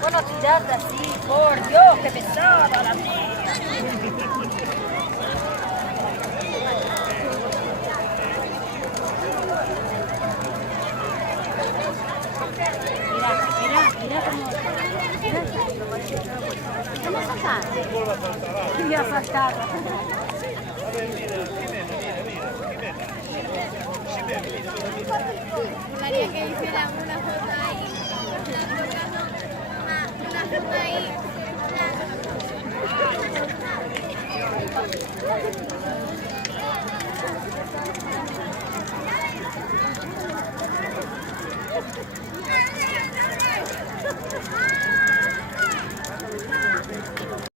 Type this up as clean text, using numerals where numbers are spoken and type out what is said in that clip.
Bueno, tirarte así, por Dios, que pesada la mía. Mira cómo... ¿Cómo saltar? Sí, a saltar. María que hiciera una foto ahí. Una foto ahí.